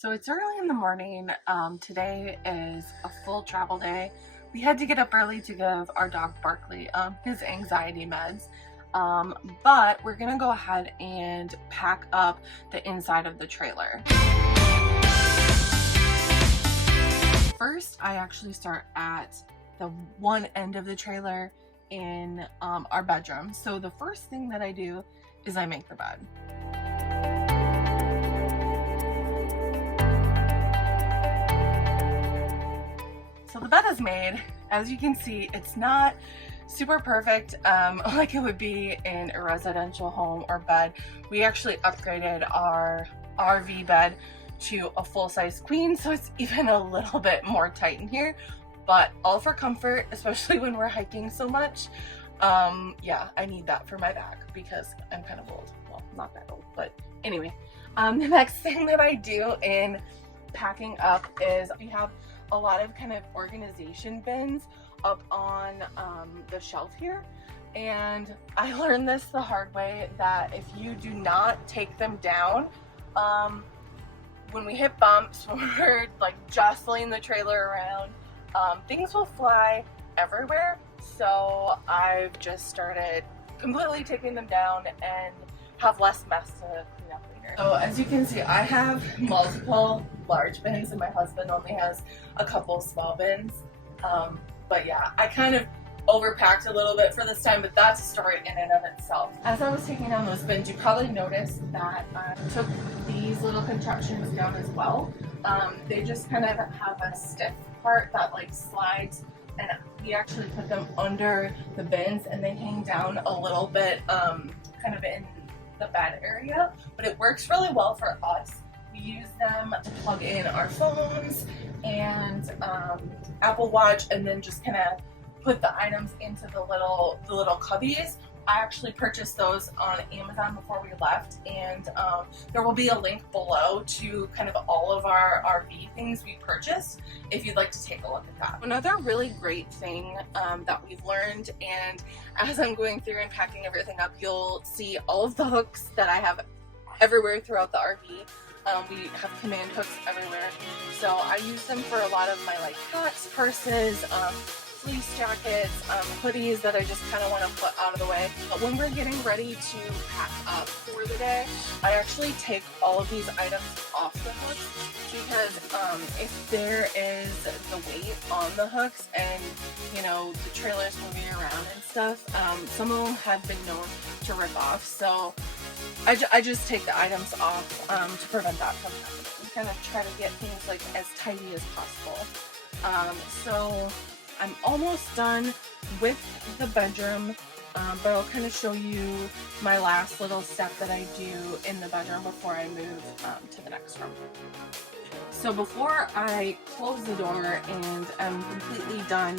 So it's early in the morning. Today is a full travel day. We had to get up early to give our dog Barkley his anxiety meds. But we're gonna go ahead and pack up the inside of the trailer. First, I actually start at the one end of the trailer in our bedroom. So the first thing that I do is I make the bed. So the bed is made. As you can see, it's not super perfect like it would be in a residential home or bed. We actually upgraded our RV bed to a full-size queen, so it's even a little bit more tight in here, but all for comfort, especially when we're hiking so much. Yeah, I need that for my back because I'm kind of old. Well, not that old, but anyway. The next thing that I do in packing up is we have a lot of kind of organization bins up on the shelf here, and I learned this the hard way that if you do not take them down, when we hit bumps, when we're like jostling the trailer around, things will fly everywhere. So I've just started completely taking them down and have less mess to clean up later. So as you can see, I have multiple large bins and my husband only has a couple small bins. But yeah, I kind of overpacked a little bit for this time, but that's a story in and of itself. As I was taking down those bins, you probably noticed that I took these little contraptions down as well. They just kind of have a stiff part that like slides, and we actually put them under the bins and they hang down a little bit kind of in the bed area, but it works really well for us. We use them to plug in our phones and Apple Watch, and then just kind of put the items into the little cubbies. I actually purchased those on Amazon before we left, and there will be a link below to kind of all of our RV things we purchased if you'd like to take a look at that. Another really great thing that we've learned, and as I'm going through and packing everything up, you'll see all of the hooks that I have everywhere throughout the RV. We have command hooks everywhere, so I use them for a lot of my like hats, purses, fleece jackets, hoodies that I just kind of want to put out of the way. But when we're getting ready to pack up for the day, I actually take all of these items off the hooks because if there is the weight on the hooks and you know the trailer's moving around and stuff, some of them have been known to rip off. So I just take the items off to prevent that from happening. We kind of try to get things like as tidy as possible. So I'm almost done with the bedroom, but I'll kind of show you my last little step that I do in the bedroom before I move to the next room. So before I close the door and I'm completely done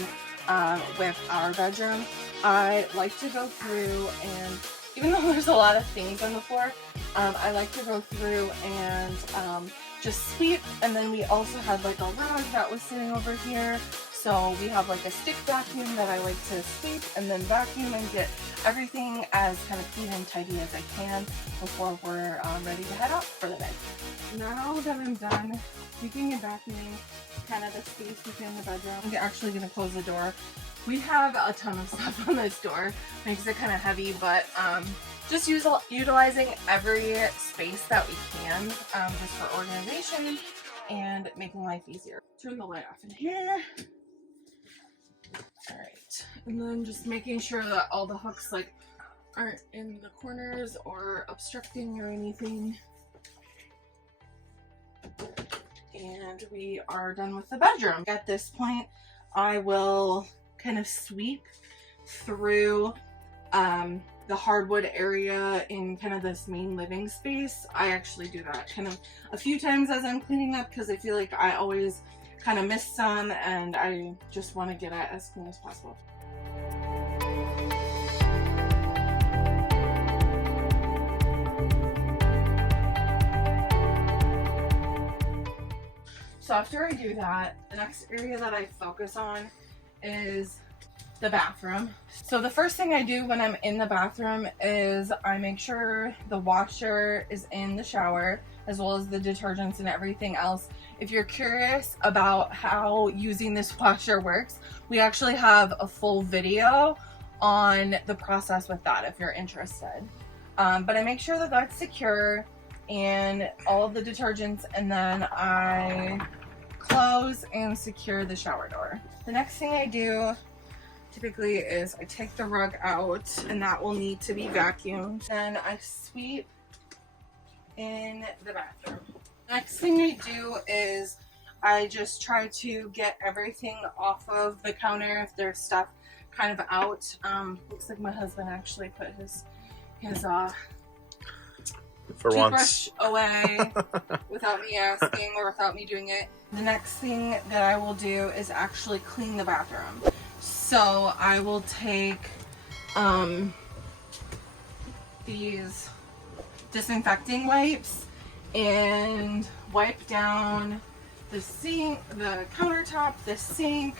with our bedroom, I like to go through and, even though there's a lot of things on the floor, I like to go through and just sweep. And then we also had like a rug that was sitting over here. So we have like a stick vacuum that I like to sweep and then vacuum and get everything as kind of clean and tidy as I can before we're ready to head out for the day. Now that I'm done sweeping and vacuuming kind of the space within the bedroom, I'm actually going to close the door. We have a ton of stuff on this door, makes it kind of heavy, but just utilizing every space that we can just for organization and making life easier. Turn the light off in here. All right, and then just making sure that all the hooks like aren't in the corners or obstructing or anything. And we are done with the bedroom. At this point, I will kind of sweep through the hardwood area in kind of this main living space. I actually do that kind of a few times as I'm cleaning up because I feel like I always kind of miss some and I just want to get it as clean as possible. So after I do that, the next area that I focus on is the bathroom. So the first thing I do when I'm in the bathroom is I make sure the washer is in the shower, as well as the detergents and everything else. If you're curious about how using this washer works, we actually have a full video on the process with that if you're interested. But I make sure that that's secure and all of the detergents, and then I close and secure the shower door. The next thing I do typically is I take the rug out, and that will need to be vacuumed. Then I sweep in the bathroom. Next thing I do is I just try to get everything off of the counter if there's stuff kind of out. Looks like my husband actually put his for toothbrush once away without me asking or without me doing it. The next thing that I will do is actually clean the bathroom. So I will take these disinfecting wipes and wipe down the sink, the countertop, the sink,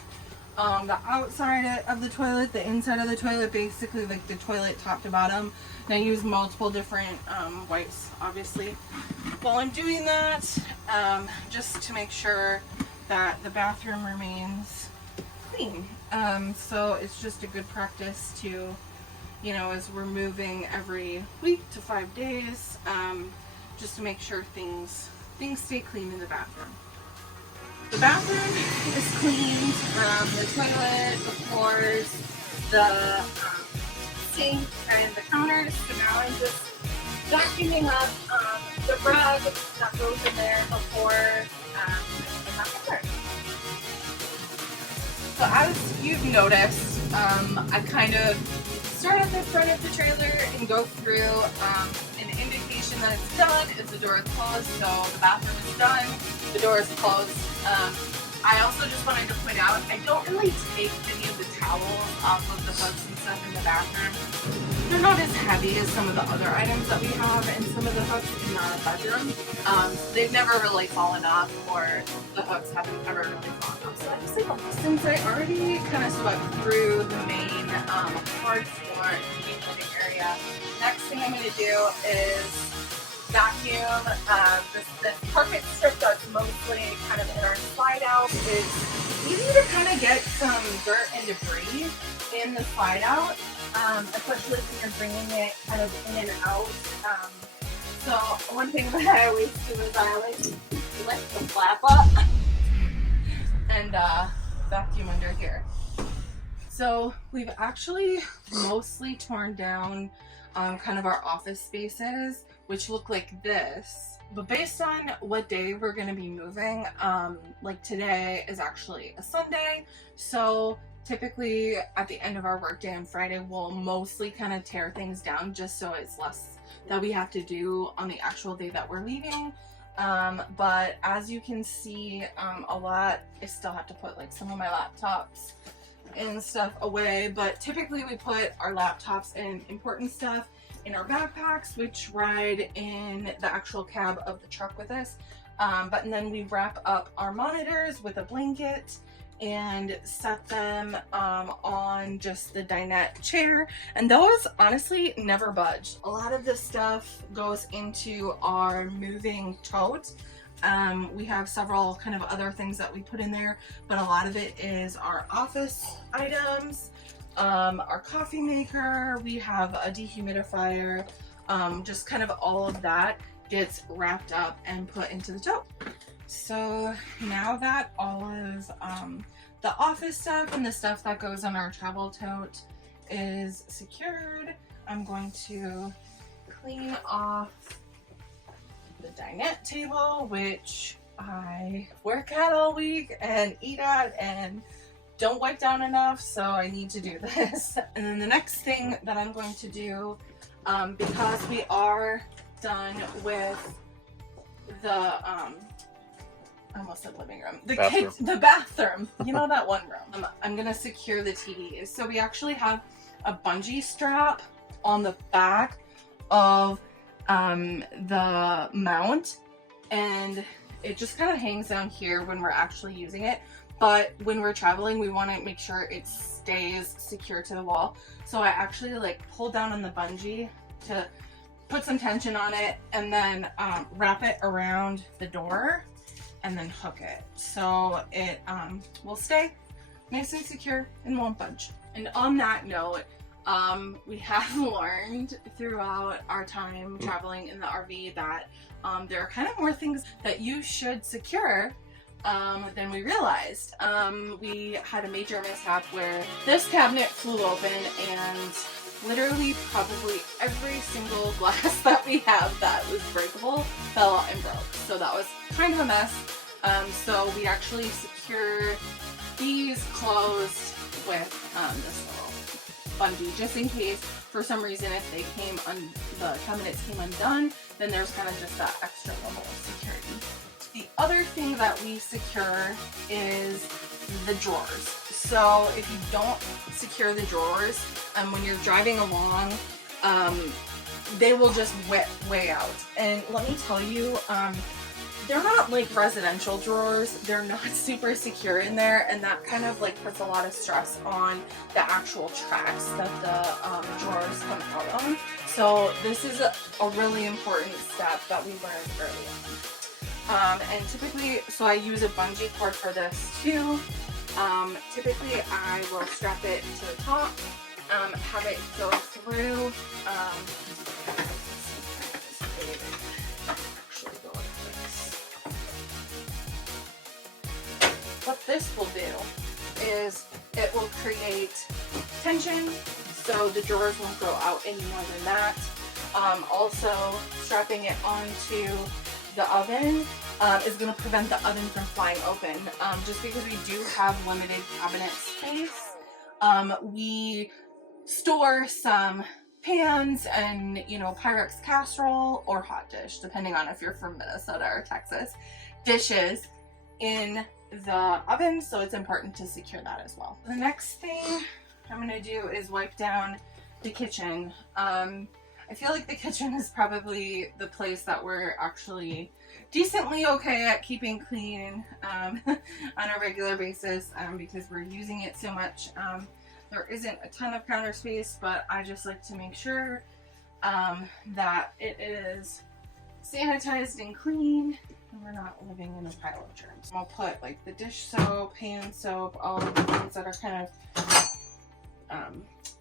the outside of the toilet, the inside of the toilet, basically like the toilet top to bottom. And I use multiple different wipes, obviously, while I'm doing that, just to make sure that the bathroom remains clean. So it's just a good practice to, you know, as we're moving every week to 5 days, just to make sure things stay clean in the bathroom. The bathroom is cleaned, the toilet, the floors, the sink, and the counters. So now I'm just vacuuming up the rug that goes in there before I put my cover. So as you've noticed, I kind of start at the front of the trailer and go through. An indication that it's done is the door is closed, so the bathroom is done, the door is closed. I also just wanted to point out, I don't really take any of the towels off of the hooks and stuff in the bathroom. They're not as heavy as some of the other items that we have and some of the hooks in our bedroom. They've never really fallen off, or the hooks haven't ever really fallen off. So I just think, since I already kind of swept through the main hard floor and main living area, next thing I'm going to do is vacuum this carpet strip that's mostly kind of in our slide out. It's easy to kind of get some dirt and debris in the slide out, especially when you're bringing it kind of in and out. So one thing that I always do is I like lift the flap up and vacuum under here. So we've actually mostly torn down kind of our office spaces, which look like this. But based on what day we're gonna be moving, like today is actually a Sunday, so typically at the end of our workday on Friday, we'll mostly kind of tear things down just so it's less that we have to do on the actual day that we're leaving. But as you can see, a lot, I still have to put like some of my laptops and stuff away, but typically we put our laptops and important stuff in our backpacks, which ride in the actual cab of the truck with us. And then we wrap up our monitors with a blanket and set them on just the dinette chair, and those honestly never budge. A lot of this stuff goes into our moving tote. We have several kind of other things that we put in there, but a lot of it is our office items, our coffee maker, we have a dehumidifier, just kind of all of that gets wrapped up and put into the tote. So now that all of the office stuff and the stuff that goes on our travel tote is secured, I'm going to clean off the dinette table, which I work at all week and eat at and don't wipe down enough, so I need to do this. And then the next thing that I'm going to do, because we are done with the I almost said living room, the bathroom, you know, that one room, I'm gonna secure the TVs. So we actually have a bungee strap on the back of the mount, and it just kind of hangs down here when we're actually using it. But when we're traveling, we want to make sure it stays secure to the wall. So I actually like pull down on the bungee to put some tension on it, and then wrap it around the door and then hook it. So it will stay nice and secure and won't budge. And on that note, we have learned throughout our time traveling in the RV that there are kind of more things that you should secure than we realized. We had a major mishap where this cabinet flew open, and literally probably every single glass that we have that was breakable fell out and broke. So that was kind of a mess. So we actually secured these closed with this little bungee, just in case for some reason if they the cabinets came undone, then there's kind of just that extra level of security. The other thing that we secure is the drawers. So if you don't secure the drawers, when you're driving along, they will just whip way out. And let me tell you, they're not like residential drawers. They're not super secure in there, and that kind of like puts a lot of stress on the actual tracks that the drawers come out on. So this is a really important step that we learned early on. And typically, so I use a bungee cord for this too. Typically I will strap it to the top, have it go through, what this will do is it will create tension so the drawers won't go out any more than that. Also, strapping it onto the oven is going to prevent the oven from flying open. Just because we do have limited cabinet space, we store some pans and, you know, Pyrex casserole or hot dish, depending on if you're from Minnesota or Texas, dishes in the oven, so it's important to secure that as well. The next thing I'm going to do is wipe down the kitchen. I feel like the kitchen is probably the place that we're actually decently okay at keeping clean on a regular basis, because we're using it so much. There isn't a ton of counter space, but I just like to make sure that it is sanitized and clean and we're not living in a pile of germs. I'll put like the dish soap, hand soap, all of the things that are kind of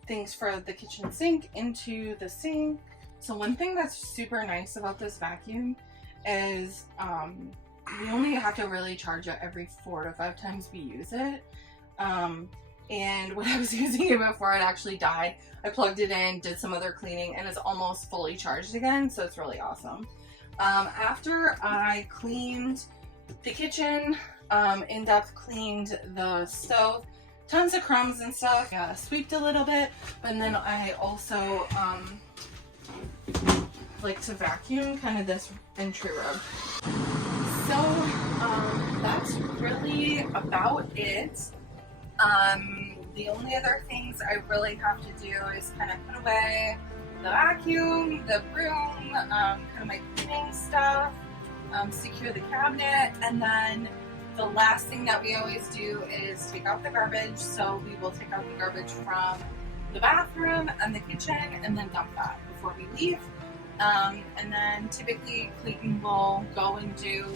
things for the kitchen sink into the sink. So one thing that's super nice about this vacuum is we only have to really charge it every 4 to 5 times we use it. And when I was using it before it actually died, I plugged it in, did some other cleaning, and it's almost fully charged again, so it's really awesome. After I cleaned the kitchen, in-depth cleaned the stove, tons of crumbs and stuff, sweeped a little bit, and then I also like to vacuum kind of this entry rug. So that's really about it. The only other things I really have to do is kind of put away the vacuum, the broom, kind of my cleaning stuff, secure the cabinet, and then the last thing that we always do is take out the garbage. So we will take out the garbage from the bathroom and the kitchen and then dump that before we leave. And then typically Clayton will go and do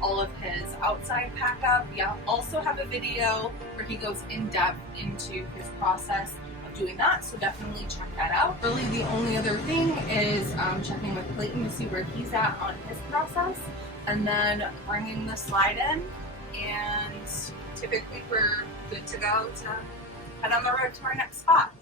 all of his outside pack up. We also have a video where he goes in depth into his process of doing that, so definitely check that out. Really the only other thing is checking with Clayton to see where he's at on his process, and then bringing the slide in, and typically we're good to go to head on the road to our next spot.